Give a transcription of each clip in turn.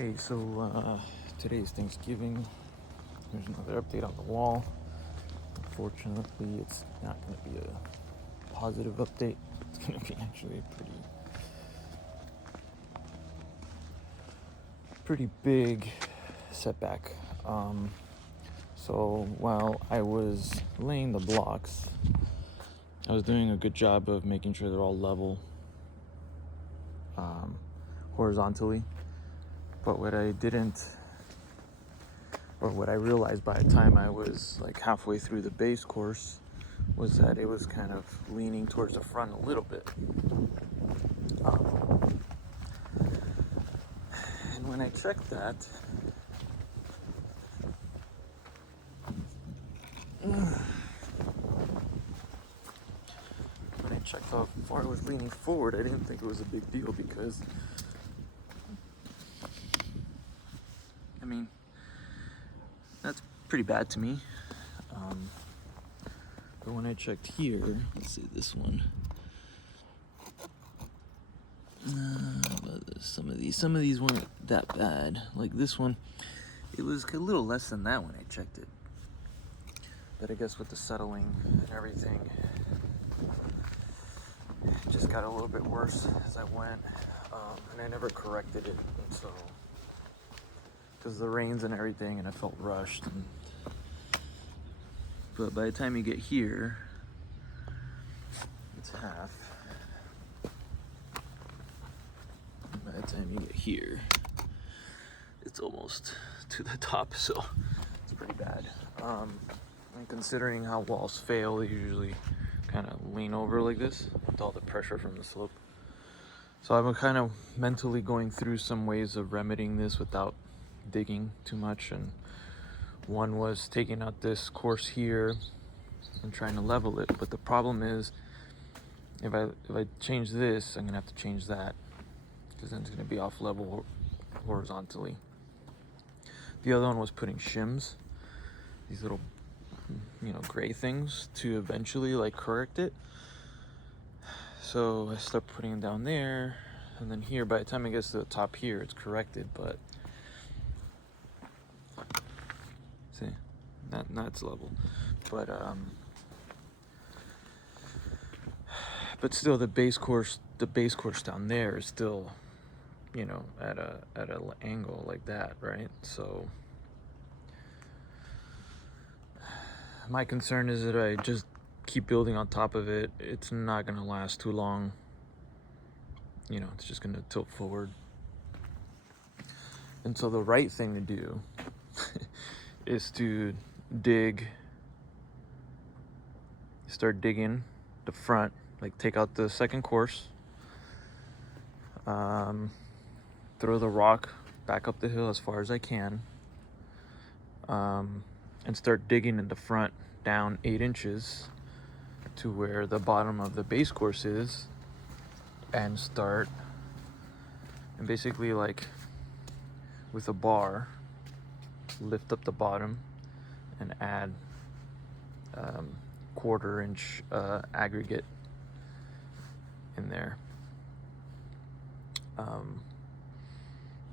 Hey, so today's Thanksgiving. There's another update on the wall. Unfortunately, it's not going to be a positive update. It's going to be actually a pretty big setback. So while I was laying the blocks, I was doing a good job of making sure they're all level horizontally. But what I realized by the time I was like halfway through the base course was that it was kind of leaning towards the front a little bit. And when I checked that, how far it was leaning forward, I didn't think it was a big deal because, I mean, that's pretty bad to me. But when I checked here, let's see this one. Some of these weren't that bad. Like this one, it was a little less than that when I checked it. But I guess with the settling and everything, it just got a little bit worse as I went. And I never corrected it until, because the rains and everything, and I felt rushed. But by the time you get here, it's half. By the time you get here, it's almost to the top, so it's pretty bad. And considering how walls fail, they usually kind of lean over like this with all the pressure from the slope. So I'm kind of mentally going through some ways of remedying this without digging too much. And one was taking out this course here and trying to level it. But the problem is, if I change this, I'm gonna have to change that, because then it's gonna be off level horizontally. The other one was putting shims, these little, gray things, to eventually like correct it. So I start putting them down there, and then here, by the time it gets to the top here, it's corrected, but see, not it's level. But still, the base course down there is still, at an angle like that, right? So my concern is that I just keep building on top of it, it's not gonna last too long. It's just gonna tilt forward. And so the right thing to do is to start digging the front, like take out the second course, throw the rock back up the hill as far as I can, and start digging in the front down 8 inches to where the bottom of the base course is, and basically, like with a bar, lift up the bottom and add 1/4 inch aggregate in there,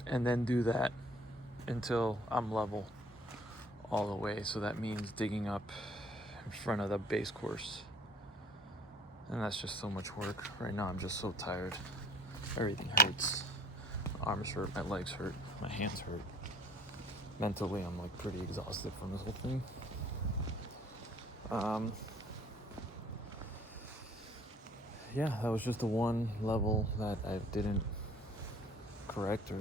and then do that until I'm level all the way. So that means digging up in front of the base course, and that's just so much work. Right now I'm just so tired. Everything hurts. My arms hurt, my legs hurt, my hands hurt. Mentally, I'm like pretty exhausted from this whole thing. Yeah, that was just the one level that I didn't correct or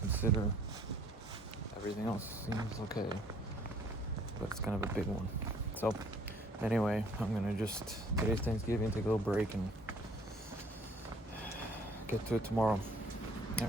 consider. Everything else seems okay, but it's kind of a big one. So anyway, I'm gonna today's Thanksgiving, take a little break and get to it tomorrow. Yeah.